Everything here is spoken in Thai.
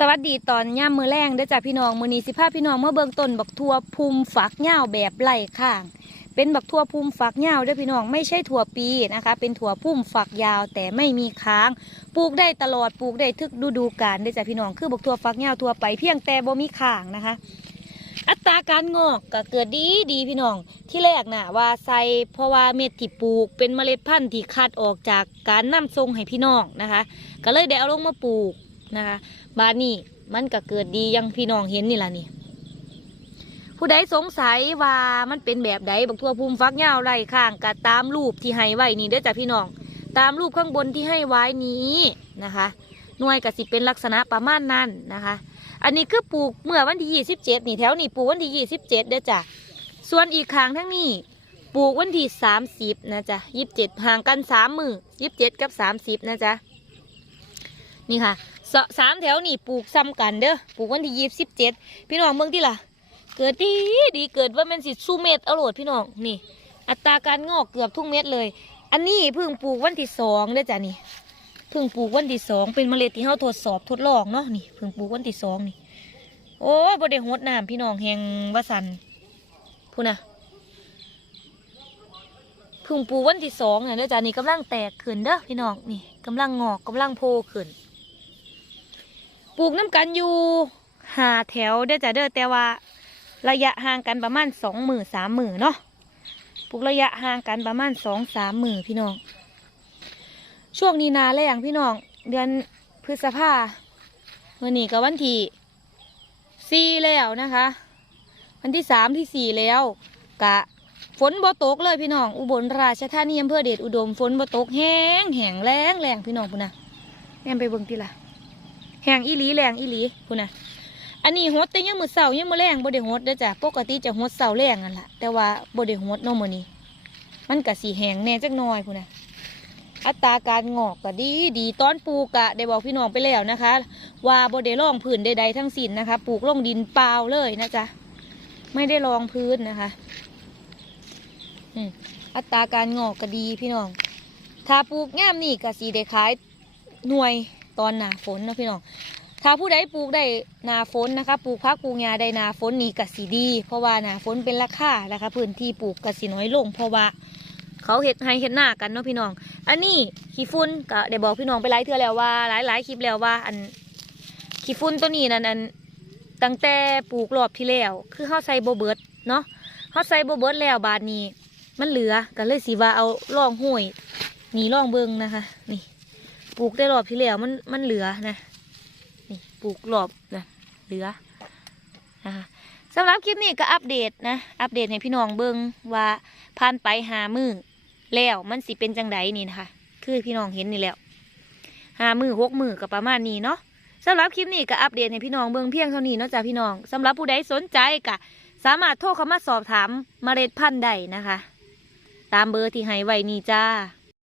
สวัสดีตอนย่ามมือแรงเด้อจ้ะพี่น้องมือนีสิพาพี่น้องเมาเบิ่งต้นบักทั่วภูมิฝักยาวแบบไร่ข้าง เป็นบักทั่วภูมิฝักยาวเด้อพี่น้องไม่ใช่ถั่วปีนะคะ เป็นถั่วภูมิฝักยาวแต่ไม่มีค้างปลูกได้ตลอดปลูกได้ทุกฤดูกาลเด้อจ้ะพี่น้องคือบักทั่วฝักยาวทั่วไปเพียงแต่บ่มีค้างนะคะ อัตราการงอกก็เกิดดีดีพี่น้องที่แรกน่ะว่าใส่เพราะว่าเม็ดที่ปลูกเป็นเมล็ดพันธุ์ที่คัดออกจากการนำส่งให้พี่น้องนะคะ ก็เลยได้เอาลงมาปลูก นะคะบานนี้มันก็เกิดดียังพี่น้องเห็นนี่ล่ะนี่ ผู้ใดสงสัยว่ามันเป็นแบบใดบักทั่วภูมิฟักยาไรข้างก็ตามรูปที่ให้ไว้นี่เด้อจ้ะพี่น้อง ตามรูปข้างบนที่ให้ไว้นี้นะคะ หน่วยก็สิเป็นลักษณะประมาณนั้นนะคะ อันนี้คือปลูกเมื่อวันที่ยี่สิบเจ็ดนี่แถวนี่ปลูกวันที่ยี่สิบเจ็ดเด้อจ้ะส่วนอีกข้างทั้งนี้ปลูกวันที่สามสิบนะจ๊ะยี่สิบเจ็ดห่างกันสามมือยี่สิบเจ็ดกับสามสิบนะจ๊ะ นี่ค่ะสามแถวนี่ปลูกซ้ำกันเด้อปลูกวันที่ยี่สิบเจ็ดพี่น้องเมืองที่ล่ะ เกิดดีดีเกิดว่ามันสิสู้เม็ดเอาโหลดพี่น้องนี่ อัตราการงอกเกือบทุกเม็ดเลย อันนี้เพิ่งปลูกวันที่สองเด้อจ้ะนี่เพิ่งปลูกวันที่สองเป็นเมล็ดที่เขาทดสอบทดลองเนาะนี่เพิ่งปลูกวันที่สองนี่ โอ้ยบ่ได้หดน้ำพี่น้องแหงวสันพูนะเพิ่งปลูกวันที่สองเนี่ยเด้อจ้ะนี่กำลังแตกขึ้นเด้อพี่น้องนี่กำลังงอกกำลังโผล่ขึ้น ปลูกน้ำกันอยู่หาแถวเด้อจ้ะเด้อแต่ว่า ระยะห่างกันประมาณสองหมื่นสามหมื่นเนาะปลูกระยะห่างกันประมาณสองสามหมื่นพี่น้อง ช่วงนี้นาแรงพี่น้อง เดือนพฤษภาเมื่อนี้ก็วันที่สี่แล้วนะคะ วันที่สามที่สี่แล้วกะฝนบ่ตกเลยพี่น้อง อุบลราชธานีอำเภอเดชอุดมฝนบ่ตกแห้งแห้งแรงแรงพี่น้องพุ่นนะแม่ไปเบิ่งทีละ แหงอีหลีแรงอีหลีพุ่นะอันนี้ฮดแต่ยังมือเสายังมือแรงบ่ได้ฮดเด้อจ้ะปกติจะฮดเสาแรงนั่นแหละแต่ว่าบ่ได้ฮดนาะมื้อนี้ มันก็สีแหงแน่จักน่อยพุ่นะอัตราการงอกก็ดีดีตอนปลูกกะได้บอกพี่น้องไปแล้วนะคะ ว่าบได้รองพื้นใดๆทั้งสิ้นนะคะ ปลูกลงดินเปล่าเลยนะจ๊ะไม่ได้รองพื้นนะคะอัตราการงอกก็ดีพี่น้อง ถ้าปลูกง่ามนี่ก็สีได้ขายหน่วย ตอนหนาฝนนะพี่น้องถ้าผู้ใดปลูกได้นาฝนนะคะ ปลูกพักปลูกหญ้าได้นาฝนนี่กสีดี เพราะว่านาฝนเป็นราคานะคะ พื้นที่ปลูกกสีน้อยลง เพราะว่าเขาเห็ดให้เห็ดหน้ากันเนาะพี่น้อง อันนี้ขี้ฝุ่นก็ได้บอกพี่น้องไปหลายเทื่อแล้วว่าหลายหลายคลิปแล้วว่า อันขี้ฝุ่นตัวนี้นั่นอันตั้งแต่ปลูกรอบที่แล้ว คือเขาใส่โบเบิร์ดเนาะเขาใส่โบเบิร์ดแล้วบาดนี้ มันเหลือก็เลยสิว่าเอาล่องห้วยหนีล่องเบิงนะคะ นี่ ปลูกได้รอบที่แล้วมันมันเหลือนะนี่ปลูกรอบนะเหลือนะคะสำหรับคลิปนี้ก็อัปเดตนะอัปเดตให้พี่น้องเบิ้งว่าผ่านไปหามือแล้วมันสิเป็นจังไดนี่นะคะ คือพี่น้องเห็นนี่แล้วหามือหกมือกับประมาณนี้เนาะสำหรับคลิปนี้ก็อัปเดตให้พี่น้องเบิ่งเพียงเท่านี้เนาะจ้ะพี่น้องสำหรับผู้ใดสนใจก็สามารถโทรเข้ามาสอบถามเมล็ดพันธุ์ได้นะคะ ตามเบอร์ที่ให้ไว้นี่จ้า